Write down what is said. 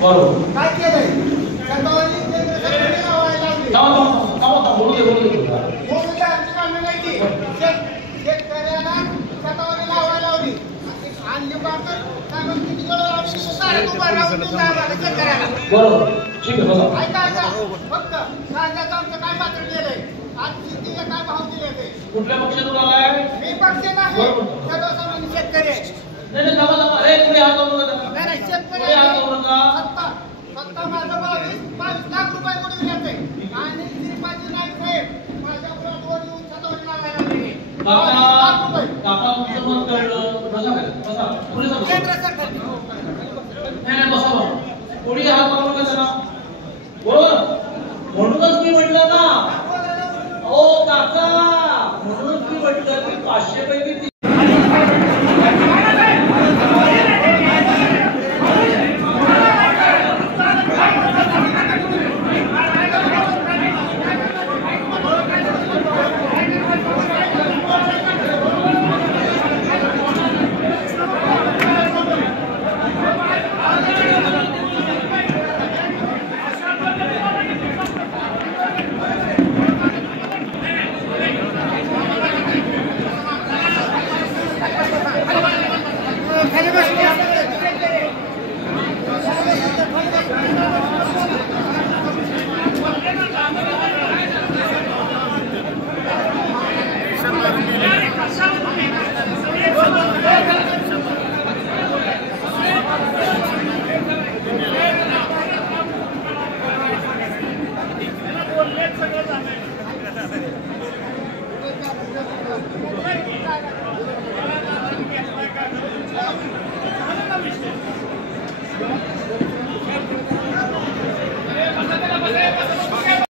बरोबर काय केलंय शतावरी केंद्र सरकारने लावायला लावली. बोलू दे बोलू द्या, आमची मागणी नाही ती. शेतकऱ्याला शतावरी लावायला लावली आणि लिंबाळकर साहेबांनी किती वेळा लावली? साडेच उभा राहून दिलं आम्हाला शेतकऱ्याला. बरोबर ठीक आहे बघा ऐका फक्त कांद्याचं आमचं काय मात्र केलंय आज शेतीला काय भाव दिले ते कुठल्या पक्षातून आलाय मी पक्ष नाही सर्वसामान्य शेतकरी आहे. नाही अरे पुढे हात नाही शेतकरी पुढे हात सत्ता माझं 22